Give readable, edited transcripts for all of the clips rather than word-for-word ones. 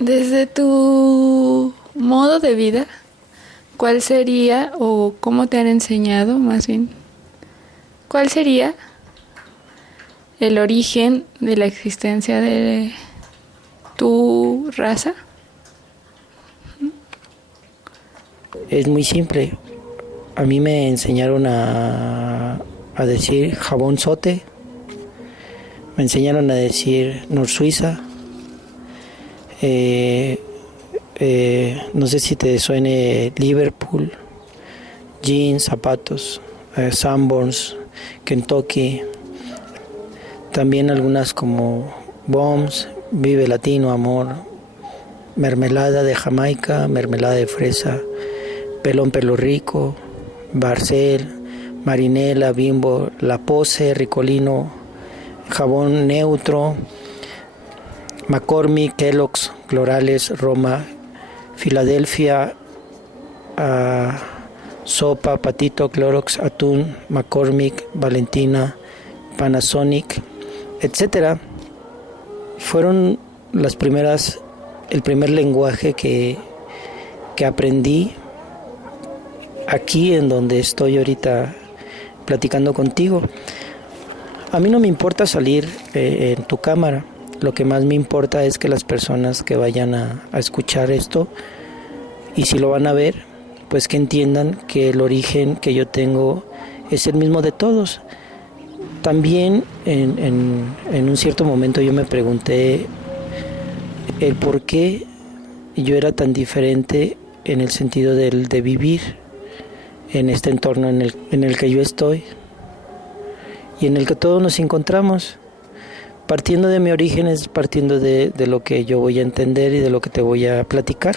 Desde tu modo de vida, ¿cuál sería o cómo te han enseñado más bien? ¿Cuál sería el origen de la existencia de tu raza? Es muy simple. A mí me enseñaron a decir jabón sote, me enseñaron a decir Nor Suiza. No sé si te suene Liverpool, jeans, zapatos, Sanborns, Kentucky. También algunas como Bombs, Vive Latino, Amor, mermelada de Jamaica, mermelada de fresa, Pelón Pelo Rico, Barcel, Marinela, Bimbo, La Pose, Ricolino, jabón neutro, McCormick, Kellogg's, Clorales, Roma, Filadelfia, Sopa, Patito, Clorox, Atún, McCormick, Valentina, Panasonic, etcétera. Fueron el primer lenguaje que aprendí aquí en donde estoy ahorita platicando contigo. A mí no me importa salir en tu cámara. Lo que más me importa es que las personas que vayan a escuchar esto, y si lo van a ver, pues que entiendan que el origen que yo tengo es el mismo de todos. También en un cierto momento yo me pregunté el por qué yo era tan diferente en el sentido de vivir en este entorno en el que yo estoy y en el que todos nos encontramos. Partiendo de mi origen es partiendo de lo que yo voy a entender y de lo que te voy a platicar.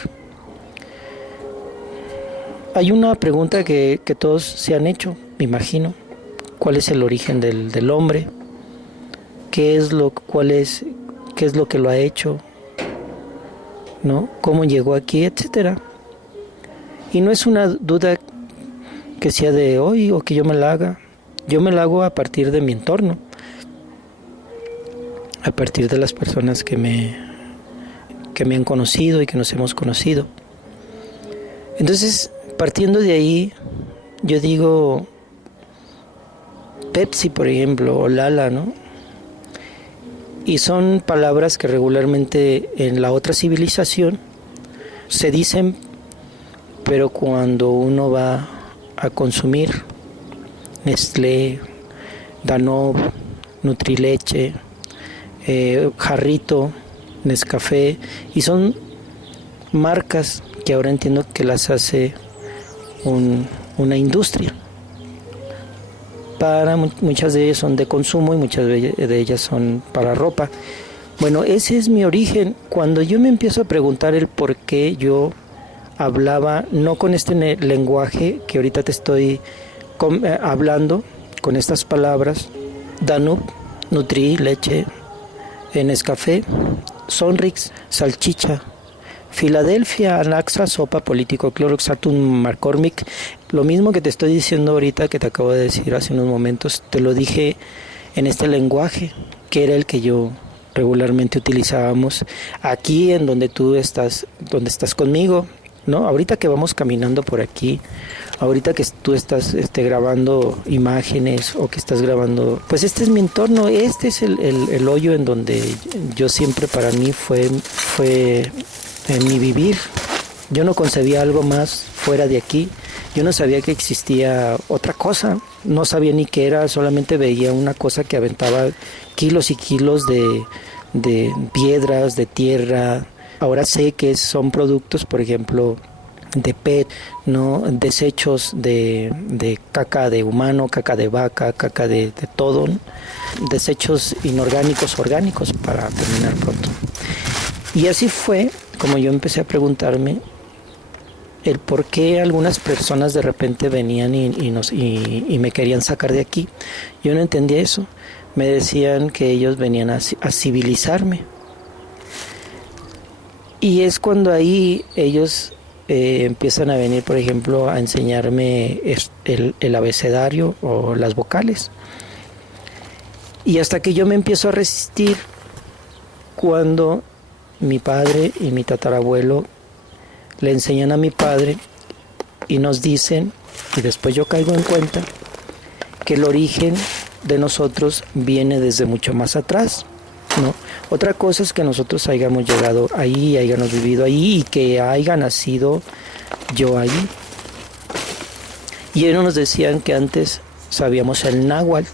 Hay una pregunta que todos se han hecho, me imagino. ¿Cuál es el origen del hombre? ¿Qué es lo que lo ha hecho? ¿No? ¿Cómo llegó aquí? Etcétera. Y no es una duda que sea de hoy o que yo me la haga. Yo me la hago a partir de mi entorno, a partir de las personas que me han conocido y que nos hemos conocido. Entonces, partiendo de ahí, yo digo Pepsi, por ejemplo, o Lala, ¿no? Y son palabras que regularmente en la otra civilización se dicen, pero cuando uno va a consumir Nestlé, Danone, Nutrileche, Jarrito, Nescafé, y son marcas que ahora entiendo que las hace una industria. Muchas de ellas son de consumo y muchas de ellas son para ropa. Bueno, ese es mi origen. Cuando yo me empiezo a preguntar el por qué yo hablaba, no con este lenguaje que ahorita te estoy hablando, con estas palabras, Danube, Nutri, leche, Nescafé, Sonrix, salchicha, Filadelfia, Anaxa, sopa, político, Clorox, Atún, McCormick. Lo mismo que te estoy diciendo ahorita, que te acabo de decir hace unos momentos, te lo dije en este lenguaje, que era el que yo regularmente utilizábamos aquí en donde tú estás, donde estás conmigo, ¿no? Ahorita que vamos caminando por aquí, ahorita que tú estás grabando imágenes o que estás grabando, pues este es mi entorno, este es el hoyo en donde yo siempre, para mí fue en mi vivir. Yo no concebía algo más fuera de aquí. Yo no sabía que existía otra cosa. No sabía ni qué era, solamente veía una cosa que aventaba kilos y kilos de piedras, de tierra. Ahora sé que son productos, por ejemplo, de PET, ¿no? Desechos de caca de humano, caca de vaca, caca de todo, ¿no? Desechos inorgánicos, orgánicos, para terminar pronto. Y así fue como yo empecé a preguntarme el por qué algunas personas de repente venían y me querían sacar de aquí. Yo no entendía eso. Me decían que ellos venían a civilizarme. Y es cuando ahí ellos empiezan a venir, por ejemplo, a enseñarme el abecedario o las vocales. Y hasta que yo me empiezo a resistir cuando mi padre y mi tatarabuelo le enseñan a mi padre y nos dicen, y después yo caigo en cuenta, que el origen de nosotros viene desde mucho más atrás, ¿no? Otra cosa es que nosotros hayamos llegado ahí, hayamos vivido ahí y que haya nacido yo ahí. Y ellos nos decían que antes sabíamos el náhuatl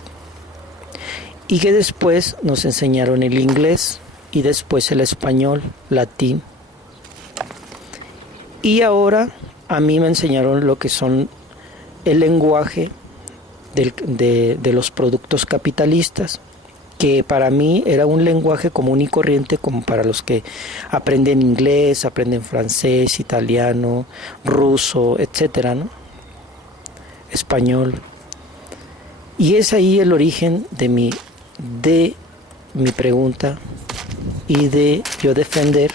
y que después nos enseñaron el inglés y después el español, latín. Y ahora a mí me enseñaron lo que son el lenguaje de los productos capitalistas, que para mí era un lenguaje común y corriente como para los que aprenden inglés, aprenden francés, italiano, ruso, etcétera, ¿no? Español. Y es ahí el origen de mi pregunta y de yo defender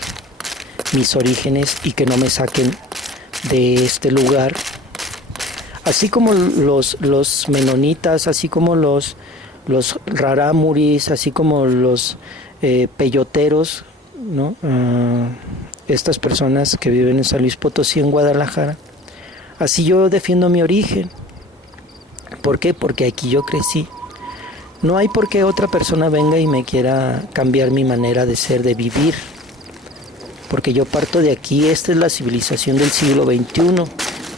mis orígenes y que no me saquen de este lugar. Así como los menonitas, así como los rarámuris, así como los peyoteros, ¿no? Estas personas que viven en San Luis Potosí, en Guadalajara. Así yo defiendo mi origen. ¿Por qué? Porque aquí yo crecí. No hay por qué otra persona venga y me quiera cambiar mi manera de ser, de vivir. Porque yo parto de aquí, esta es la civilización del siglo XXI.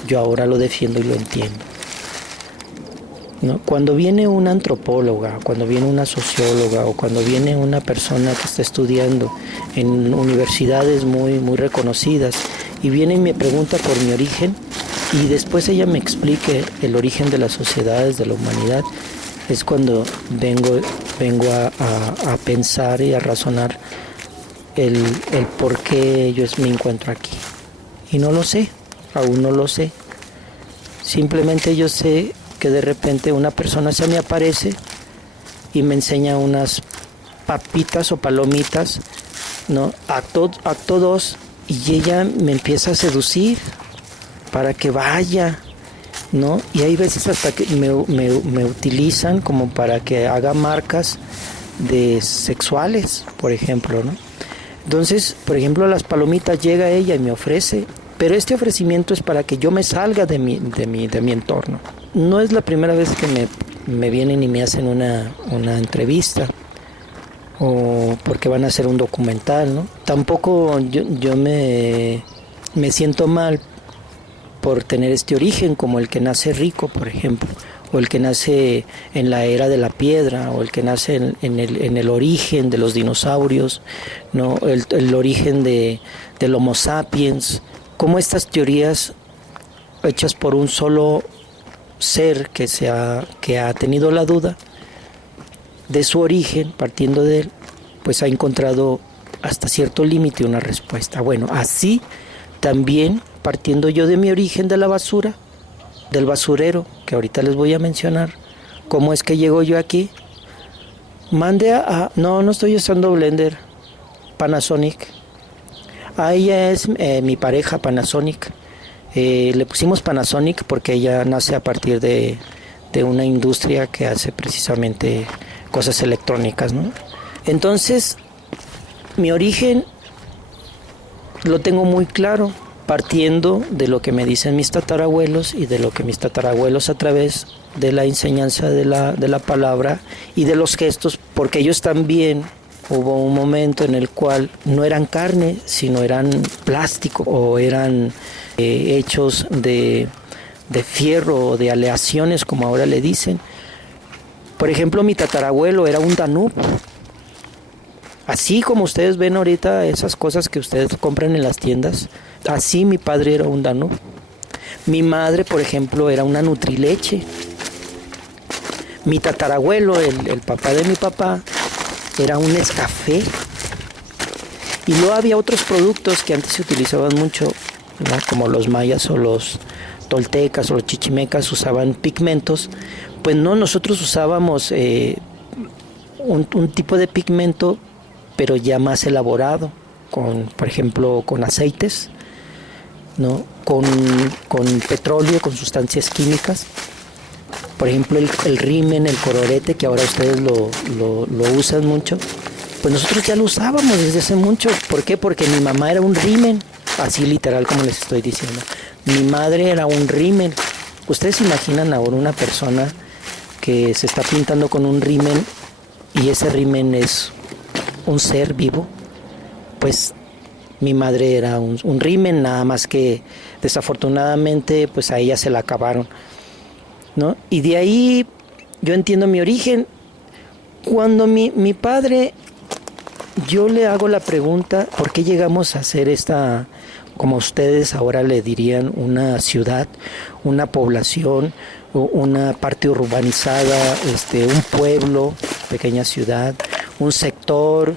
Yo ahora lo defiendo y lo entiendo, ¿no? Cuando viene una antropóloga, cuando viene una socióloga o cuando viene una persona que está estudiando en universidades muy, muy reconocidas y viene y me pregunta por mi origen y después ella me explique el origen de las sociedades, de la humanidad, es cuando vengo a pensar y a razonar el por qué yo me encuentro aquí. Y no lo sé. Aún no lo sé. Simplemente yo sé que de repente una persona se me aparece y me enseña unas papitas o palomitas, ¿no? Acto 2, y ella me empieza a seducir para que vaya, ¿no? Y hay veces hasta que me utilizan como para que haga marcas de sexuales, por ejemplo, ¿no? Entonces, por ejemplo, las palomitas, llega ella y me ofrece. Pero este ofrecimiento es para que yo me salga de mi entorno. No es la primera vez que me vienen y me hacen una entrevista o porque van a hacer un documental, ¿no? Tampoco yo me siento mal por tener este origen, como el que nace rico, por ejemplo, o el que nace en la era de la piedra, o el que nace en el origen de los dinosaurios, ¿no? El origen del Homo sapiens. Como estas teorías hechas por un solo ser que ha tenido la duda de su origen, partiendo de él, pues ha encontrado hasta cierto límite una respuesta. Bueno, así también partiendo yo de mi origen de la basura, del basurero, que ahorita les voy a mencionar, cómo es que llego yo aquí. No estoy usando Blender, Panasonic. Ella es mi pareja Panasonic. Le pusimos Panasonic porque ella nace a partir de una industria que hace precisamente cosas electrónicas, ¿no? Entonces, mi origen lo tengo muy claro, partiendo de lo que me dicen mis tatarabuelos y de lo que mis tatarabuelos a través de la enseñanza de la palabra y de los gestos, porque ellos también. Hubo un momento en el cual no eran carne, sino eran plástico o eran hechos de fierro o de aleaciones, como ahora le dicen. Por ejemplo, mi tatarabuelo era un Danub. Así como ustedes ven ahorita esas cosas que ustedes compran en las tiendas, así mi padre era un Danub. Mi madre, por ejemplo, era una Nutrileche. Mi tatarabuelo, el papá de mi papá, era un Nescafé. Y luego había otros productos que antes se utilizaban mucho, ¿no? Como los mayas o los toltecas o los chichimecas usaban pigmentos. Pues no, nosotros usábamos un tipo de pigmento, pero ya más elaborado, por ejemplo, con aceites, ¿no? Con petróleo, con sustancias químicas. Por ejemplo, el rímen, el colorete, que ahora ustedes lo usan mucho, pues nosotros ya lo usábamos desde hace mucho. ¿Por qué? Porque mi mamá era un rímel, así literal como les estoy diciendo. Mi madre era un rímel. ¿Ustedes se imaginan ahora una persona que se está pintando con un rímel y ese rímel es un ser vivo? Pues mi madre era un rímel, nada más que desafortunadamente pues a ella se la acabaron, ¿no? Y de ahí yo entiendo mi origen. Cuando mi padre, yo le hago la pregunta, ¿por qué llegamos a hacer esta, como ustedes ahora le dirían, una ciudad, una población, una parte urbanizada, un pueblo, pequeña ciudad, un sector,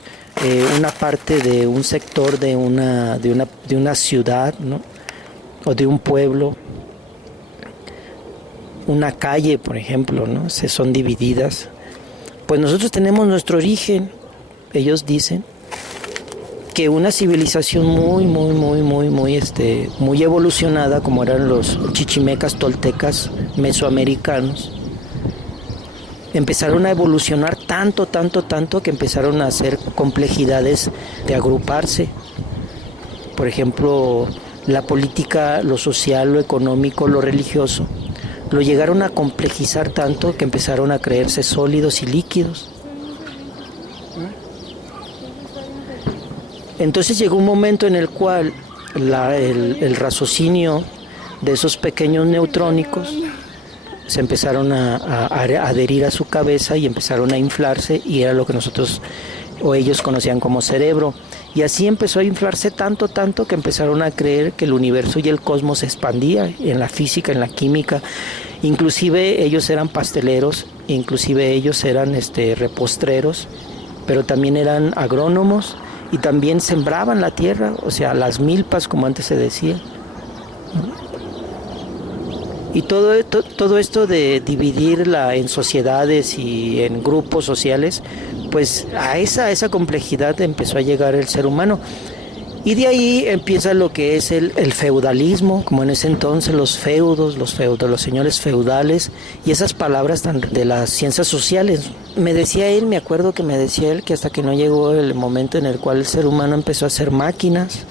una parte de un sector de una ciudad, ¿no? O de un pueblo, una calle, por ejemplo, ¿no? Se son divididas. Pues nosotros tenemos nuestro origen. Ellos dicen que una civilización muy evolucionada, como eran los chichimecas toltecas mesoamericanos, empezaron a evolucionar tanto que empezaron a hacer complejidades de agruparse. Por ejemplo, la política, lo social, lo económico, lo religioso, lo llegaron a complejizar tanto que empezaron a creerse sólidos y líquidos. Entonces llegó un momento en el cual el raciocinio de esos pequeños neutrónicos se empezaron a adherir a su cabeza y empezaron a inflarse, y era lo que nosotros o ellos conocían como cerebro. Y así empezó a inflarse tanto que empezaron a creer que el universo y el cosmos se expandía en la física, en la química. Inclusive ellos eran pasteleros, inclusive ellos eran repostreros, pero también eran agrónomos y también sembraban la tierra, o sea, las milpas, como antes se decía. Y todo esto de dividirla en sociedades y en grupos sociales, pues a esa complejidad empezó a llegar el ser humano. Y de ahí empieza lo que es el feudalismo, como en ese entonces los feudos, los señores feudales, y esas palabras de las ciencias sociales. Me decía él, me acuerdo que me decía él que hasta que no llegó el momento en el cual el ser humano empezó a hacer máquinas,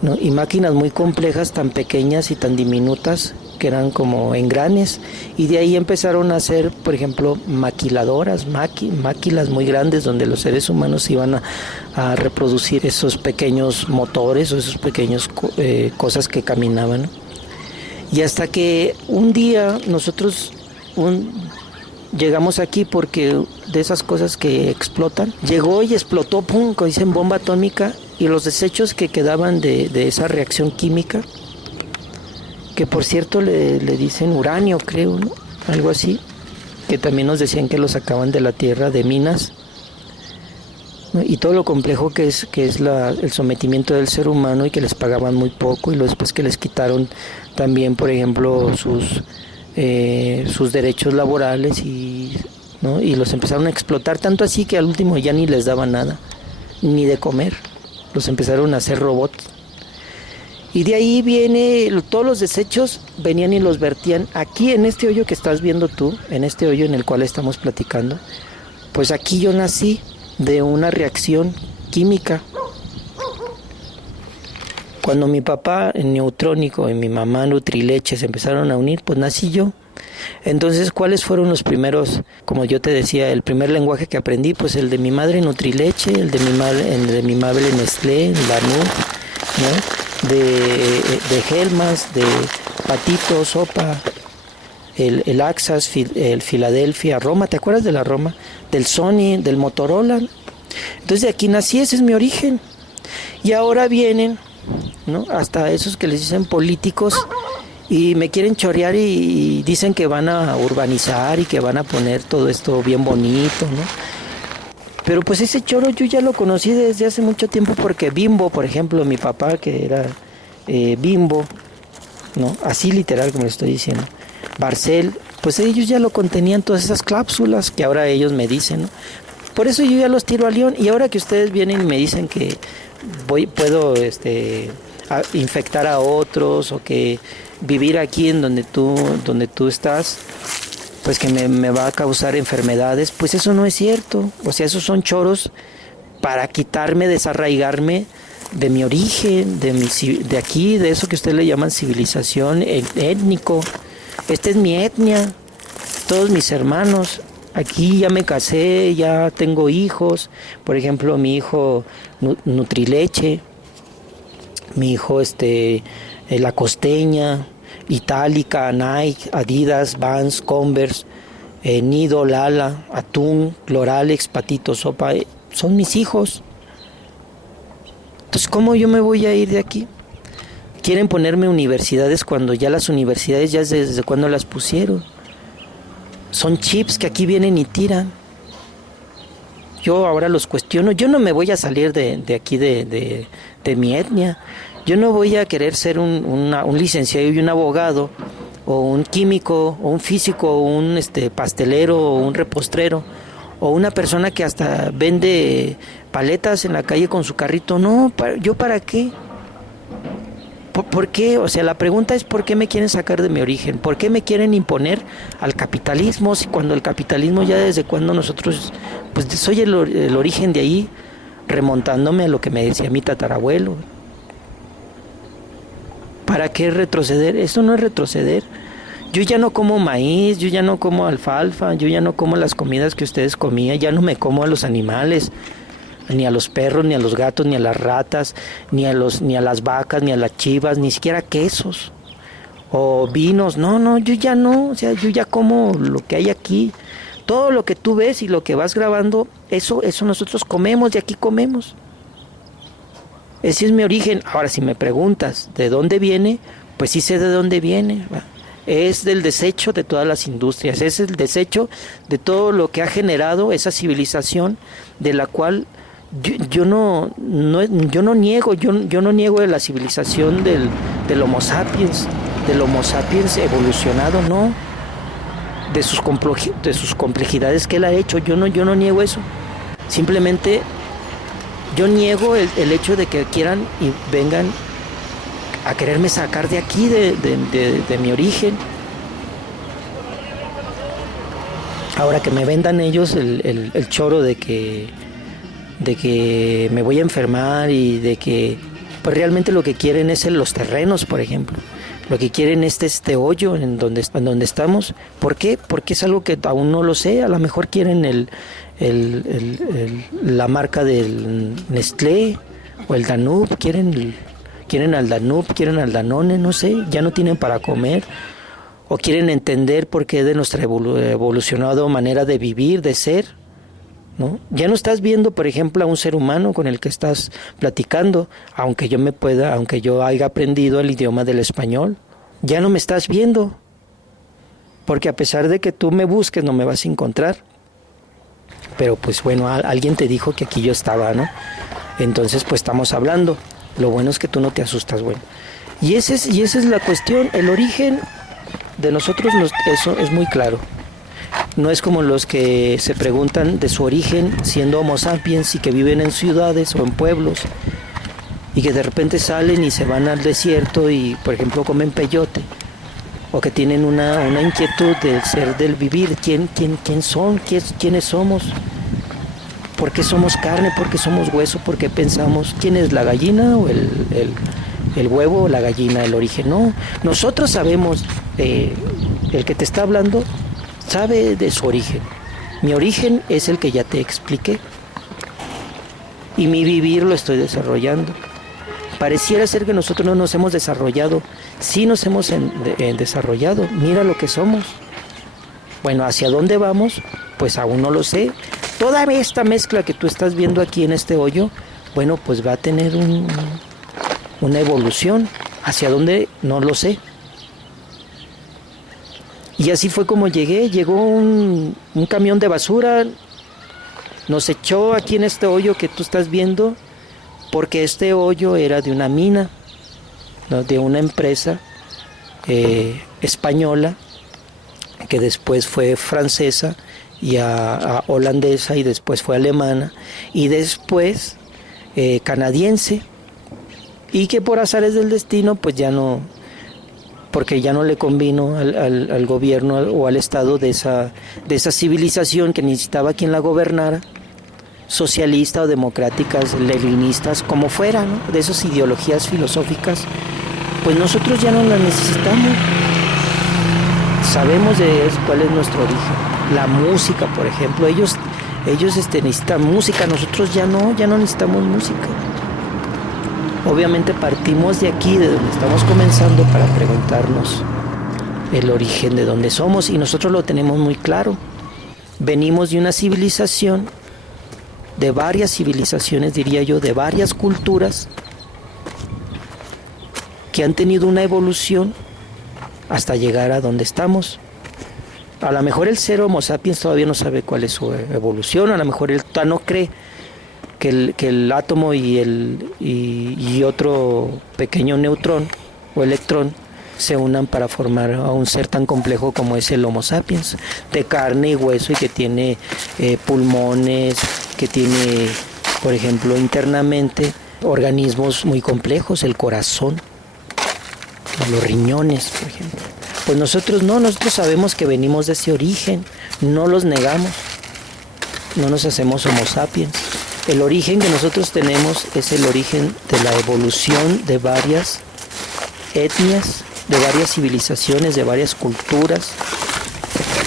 ¿no? Y máquinas muy complejas, tan pequeñas y tan diminutas, que eran como engranes, y de ahí empezaron a hacer, por ejemplo, maquiladoras, máquinas muy grandes donde los seres humanos iban a reproducir esos pequeños motores o esos pequeños cosas que caminaban, ¿no? Y hasta que un día nosotros llegamos aquí porque de esas cosas que explotan, llegó y explotó, pum, como dicen, bomba atómica, y los desechos que quedaban de esa reacción química, que por cierto le dicen uranio, creo, ¿no? Algo así, que también nos decían que lo sacaban de la tierra, de minas, ¿no? Y todo lo complejo que es el sometimiento del ser humano, y que les pagaban muy poco, y luego después que les quitaron también, por ejemplo, sus derechos laborales, ¿no? Y los empezaron a explotar, tanto así que al último ya ni les daban nada, ni de comer, los empezaron a hacer robots. Y de ahí todos los desechos venían y los vertían aquí en este hoyo que estás viendo tú, en este hoyo en el cual estamos platicando. Pues aquí yo nací de una reacción química. Cuando mi papá neutrónico y mi mamá nutrileche se empezaron a unir, pues nací yo. Entonces, ¿cuáles fueron los primeros, como yo te decía, el primer lenguaje que aprendí? Pues el de mi madre Nutrileche, el de mi madre Nestlé, Danú, ¿no? De Gelmas, de Patito, Sopa, el Axas, el Filadelfia, Roma, ¿te acuerdas de la Roma? Del Sony, del Motorola. Entonces de aquí nací, ese es mi origen. Y ahora vienen, ¿no? Hasta esos que les dicen políticos y me quieren chorear y dicen que van a urbanizar y que van a poner todo esto bien bonito, ¿no? Pero pues ese choro yo ya lo conocí desde hace mucho tiempo, porque Bimbo, por ejemplo, mi papá que era Bimbo, ¿no? Así literal como le estoy diciendo, Barcel, pues ellos ya lo contenían, todas esas cápsulas que ahora ellos me dicen, ¿no? Por eso yo ya los tiro al león, y ahora que ustedes vienen y me dicen que puedo infectar a otros, o que vivir aquí en donde tú estás, pues que me va a causar enfermedades, pues eso no es cierto. O sea, esos son choros para quitarme, desarraigarme de mi origen, de aquí, de eso que ustedes le llaman civilización, étnico. Esta es mi etnia, todos mis hermanos. Aquí ya me casé, ya tengo hijos. Por ejemplo, mi hijo Nutrileche, mi hijo La Costeña, Itálica, Nike, Adidas, Vans, Converse, Nido, Lala, Atún, Cloralex, Patito, Sopa, son mis hijos. Entonces, ¿cómo yo me voy a ir de aquí? Quieren ponerme universidades cuando ya las universidades ya desde cuando las pusieron. Son chips que aquí vienen y tiran. Yo ahora los cuestiono. Yo no me voy a salir de aquí de mi etnia. Yo no voy a querer ser un licenciado y un abogado, o un químico, o un físico, o un pastelero, o un repostrero, o una persona que hasta vende paletas en la calle con su carrito. No, ¿yo para qué? ¿Por qué? O sea, la pregunta es ¿por qué me quieren sacar de mi origen? ¿Por qué me quieren imponer al capitalismo? Si cuando el capitalismo ya desde cuando nosotros, pues soy el origen de ahí, remontándome a lo que me decía mi tatarabuelo. ¿Para qué retroceder? Esto no es retroceder. Yo ya no como maíz, yo ya no como alfalfa, yo ya no como las comidas que ustedes comían, ya no me como a los animales, ni a los perros, ni a los gatos, ni a las ratas, ni a las vacas, ni a las chivas, ni siquiera quesos o vinos. No, yo ya no, o sea, yo ya como lo que hay aquí. Todo lo que tú ves y lo que vas grabando, eso nosotros comemos, de aquí comemos. Ese es mi origen. Ahora, si me preguntas de dónde viene, pues sí sé de dónde viene. Es del desecho de todas las industrias, es el desecho de todo lo que ha generado esa civilización de la cual yo no niego de la civilización del Homo sapiens evolucionado, no, de sus complejidades que él ha hecho. Yo no niego eso. Simplemente yo niego el hecho de que quieran y vengan a quererme sacar de aquí, de mi origen. Ahora que me vendan ellos el choro de que me voy a enfermar y de que pues realmente lo que quieren es los terrenos, por ejemplo. Lo que quieren es este hoyo en donde estamos. ¿Por qué? Porque es algo que aún no lo sé. A lo mejor quieren la marca del Nestlé o el Danube, quieren al Danube, quieren al Danone, no sé, ya no tienen para comer, o quieren entender por qué de nuestra evolucionada manera de vivir, de ser, ¿no? Ya no estás viendo, por ejemplo, a un ser humano con el que estás platicando, aunque yo haya aprendido el idioma del español, ya no me estás viendo, porque a pesar de que tú me busques no me vas a encontrar. Pero pues bueno, alguien te dijo que aquí yo estaba, ¿no? Entonces pues estamos hablando. Lo bueno es que tú no te asustas, bueno. Y esa es la cuestión. El origen de nosotros, eso es muy claro. No es como los que se preguntan de su origen siendo Homo sapiens y que viven en ciudades o en pueblos y que de repente salen y se van al desierto y, por ejemplo, comen peyote, o que tienen una inquietud del ser, del vivir. ¿Quién son? ¿Quiénes somos? ¿Por qué somos carne? ¿Por qué somos hueso? ¿Por qué pensamos? ¿Quién es la gallina o el huevo o la gallina? El origen. No, nosotros sabemos, el que te está hablando sabe de su origen. Mi origen es el que ya te expliqué. Y mi vivir lo estoy desarrollando. Pareciera ser que nosotros no nos hemos desarrollado. Sí nos hemos desarrollado. Mira lo que somos. Bueno, ¿hacia dónde vamos? Pues aún no lo sé. Toda esta mezcla que tú estás viendo aquí en este hoyo, bueno, pues va a tener una evolución. ¿Hacia dónde? No lo sé. Y así fue como llegó un camión de basura, nos echó aquí en este hoyo que tú estás viendo, porque este hoyo era de una mina, ¿no? De una empresa española, que después fue francesa y a holandesa, y después fue alemana, y después canadiense, y que por azares del destino pues ya no porque ya no le convino al gobierno o al Estado de esa civilización que necesitaba quien la gobernara, socialista o democráticas, leninistas, como fuera, ¿no? De esas ideologías filosóficas, pues nosotros ya no las necesitamos. Sabemos cuál es nuestro origen. La música, por ejemplo, ellos necesitan música, nosotros ya no necesitamos música. Obviamente partimos de aquí, de donde estamos comenzando, para preguntarnos el origen de dónde somos, y nosotros lo tenemos muy claro. Venimos de una civilización, de varias civilizaciones, diría yo, de varias culturas que han tenido una evolución hasta llegar a donde estamos. A lo mejor el ser Homo sapiens todavía no sabe cuál es su evolución, a lo mejor él no cree que el átomo y otro pequeño neutrón o electrón se unan para formar a un ser tan complejo como es el Homo sapiens, de carne y hueso, y que tiene pulmones, que tiene, por ejemplo, internamente organismos muy complejos, el corazón, los riñones, por ejemplo. Pues nosotros sabemos que venimos de ese origen, no los negamos, no nos hacemos Homo sapiens. El origen que nosotros tenemos es el origen de la evolución de varias etnias, de varias civilizaciones, de varias culturas,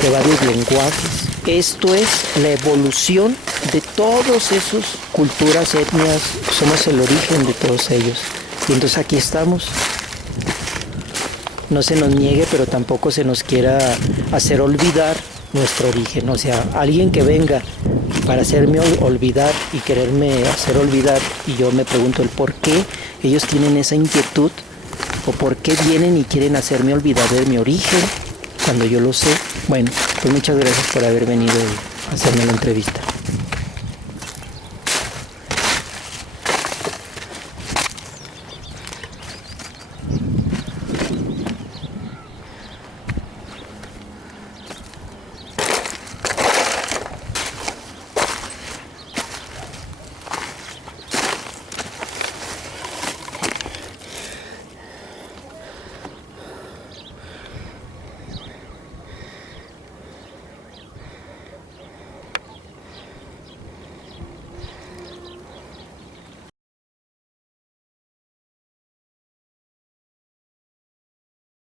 de varios lenguajes. Esto es la evolución de todos esos culturas, etnias, somos el origen de todos ellos. Y entonces aquí estamos. No se nos niegue, pero tampoco se nos quiera hacer olvidar nuestro origen. O sea, alguien que venga para hacerme olvidar y quererme hacer olvidar, y yo me pregunto el por qué ellos tienen esa inquietud, o por qué vienen y quieren hacerme olvidar de mi origen cuando yo lo sé. Bueno, pues muchas gracias por haber venido a hacerme la entrevista.